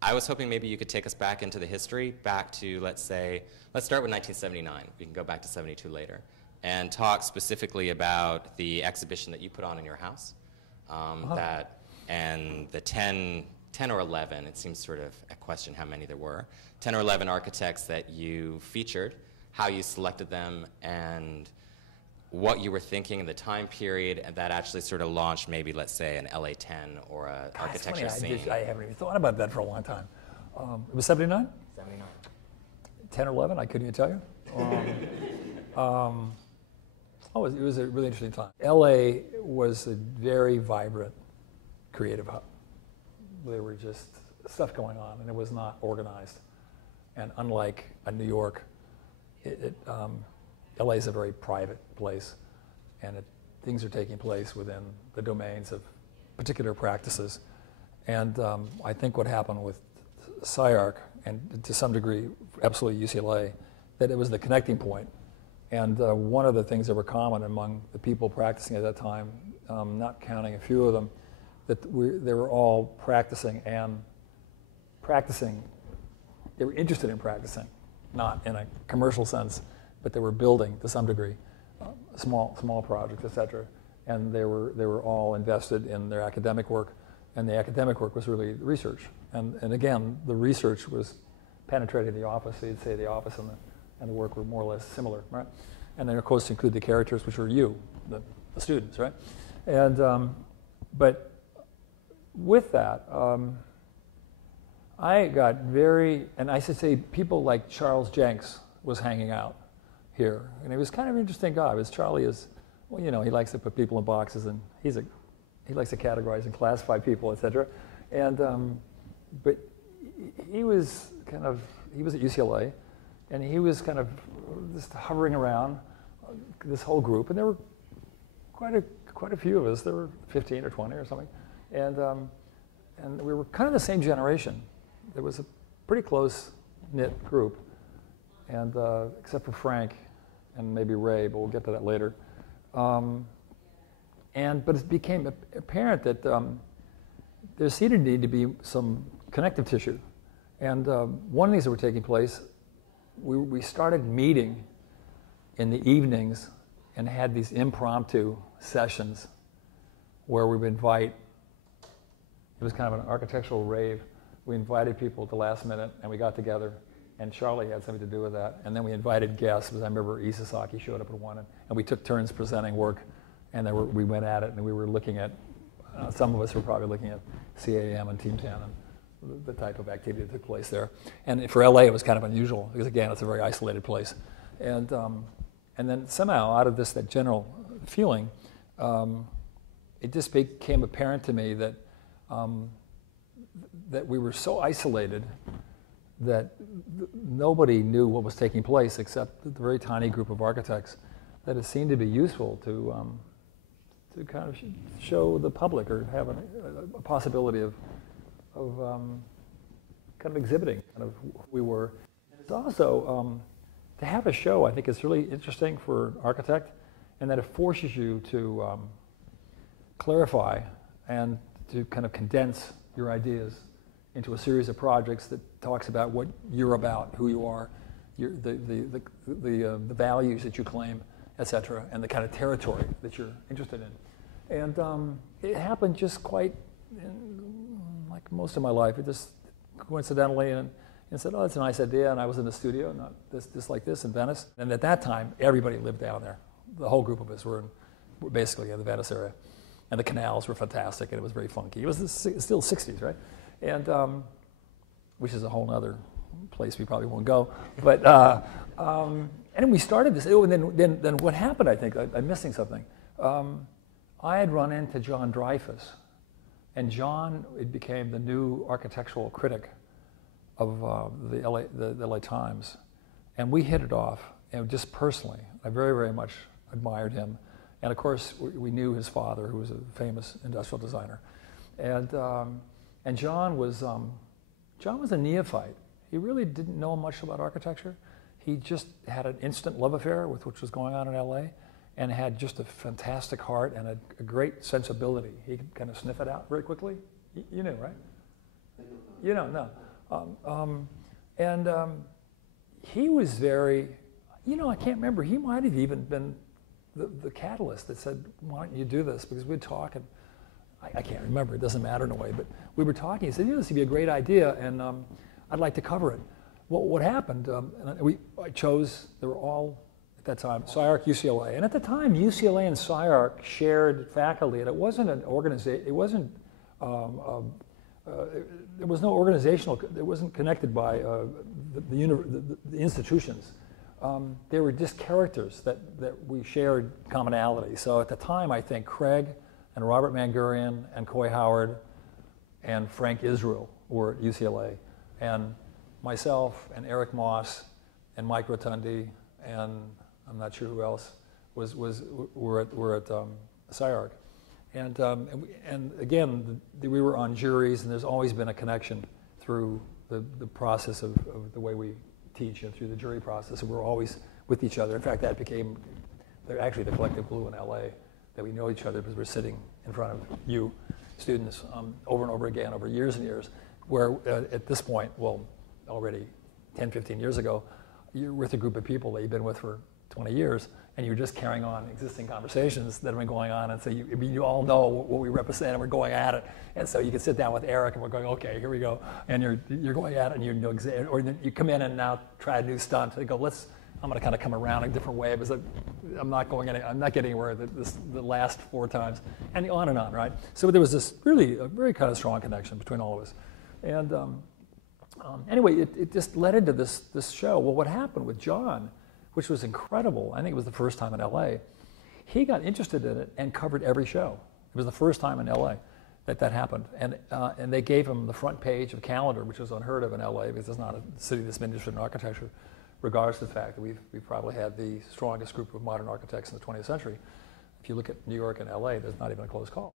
I was hoping maybe you could take us back into the history, back to, let's start with 1979. We can go back to 72 later, and talk specifically about the exhibition that you put on in your house, and the 10 or 11, it seems sort of a question how many there were, 10 or 11 architects that you featured, how you selected them, and what you were thinking in the time period that actually sort of launched maybe, let's say, an LA 10 or an architecture scene. I haven't even thought about that for a long time. It was 79? 79. 10 or 11, I couldn't even tell you. It was a really interesting time. LA was a very vibrant creative hub. There were just stuff going on, and it was not organized. And unlike New York, LA is a very private place, and things are taking place within the domains of particular practices. And I think what happened with SCI-Arc, and to some degree, absolutely UCLA, that it was the connecting point. And one of the things that were common among the people practicing at that time, not counting a few of them, that they were all practicing. They were interested in practicing, not in a commercial sense, but they were building to some degree, small projects, et cetera. And they were all invested in their academic work, and the academic work was really research. And again, the research was penetrating the office. So you'd say the office and the work were more or less similar, right? And then of course include the characters, which were you, the students, right? And but with that, I got and I should say people like Charles Jenks was hanging out here, and he was kind of an interesting guy. Because Charlie is, well, you know, he likes to put people in boxes, and he likes to categorize and classify people, etc. And but he was at UCLA, and he was kind of just hovering around this whole group, and there were quite a few of us. There were 15 or 20 or something, and we were kind of the same generation. There was a pretty close-knit group, and except for Frank and maybe Ray, but we'll get to that later. But it became apparent that there seemed to need to be some connective tissue. And one of the things that were taking place, we started meeting in the evenings and had these impromptu sessions where we would invite, it was kind of an architectural rave. We invited people at the last minute, and we got together, and Charlie had something to do with that. And then we invited guests, because I remember Isasaki showed up at one, and we took turns presenting work, and we went at it, and we were looking at, some of us were probably looking at CAM and Team 10 and the type of activity that took place there. And for LA, it was kind of unusual, because again, it's a very isolated place. And then somehow, out of that general feeling, it just became apparent to me that that we were so isolated that nobody knew what was taking place except the very tiny group of architects, that it seemed to be useful to kind of show the public, or have a possibility of kind of exhibiting kind of who we were. And it's also, to have a show, I think, is really interesting for an architect, and that it forces you to clarify and to kind of condense your ideas into a series of projects that talks about what you're about, who you are, the values that you claim, etc., and the kind of territory that you're interested in. And it happened just quite, like most of my life, it just coincidentally, and said, oh, that's a nice idea, and I was in the studio, not this like this in Venice. And at that time, everybody lived down there. The whole group of us were basically in the Venice area. And the canals were fantastic, and it was very funky. It was still 60s, right? And which is a whole other place we probably won't go. But and we started this. Oh, and then what happened? I think I'm missing something. I had run into John Dreyfus, and John became the new architectural critic of the LA Times, and we hit it off. And just personally, I very, very much admired him. And of course, we knew his father, who was a famous industrial designer. And John was a neophyte. He really didn't know much about architecture. He just had an instant love affair with what was going on in LA, and had just a fantastic heart and a great sensibility. He could kind of sniff it out very quickly. You knew, right? You don't know. He was very, I can't remember, he might have even been the catalyst that said, why don't you do this? Because we'd talk, and I can't remember, it doesn't matter in a way, but we were talking, he said, this would be a great idea, and I'd like to cover it. Well, what happened, I chose, they were all, at that time, SCI-Arc, UCLA, and at the time, UCLA and SCI-Arc shared faculty, and it wasn't an organization, it wasn't, there was no organizational, it wasn't connected by the institutions. They were just characters that we shared commonality. So at the time, I think Craig and Robert Mangurian and Coy Howard and Frank Israel were at UCLA, and myself and Eric Moss and Mike Rotundi and I'm not sure who else were at SCI-Arc. And again, we were on juries, and there's always been a connection through the process of the way we teach and through the jury process. And we're always with each other. In fact, that became actually the collective glue in LA, that we know each other because we're sitting in front of you, students, over and over again over years and years, where at this point, well, already 10, 15 years ago, you're with a group of people that you've been with for 20 years, and you're just carrying on existing conversations that have been going on, and so you all know what we represent, and we're going at it, and so you can sit down with Eric, and we're going, okay, here we go, and you're going at it, and you know exactly, or you come in and now try a new stunt, and go, I'm going to kind of come around a different way, because I'm not getting anywhere the last 4 times, and on, right? So there was this really a very kind of strong connection between all of us, and anyway, it just led into this show. Well, what happened with John, which was incredible, I think it was the first time in LA, he got interested in it and covered every show. It was the first time in LA that happened. And they gave him the front page of Calendar, which was unheard of in LA, because it's not a city that's been interested in architecture, regardless of the fact that we've probably had the strongest group of modern architects in the 20th century. If you look at New York and LA, there's not even a close call.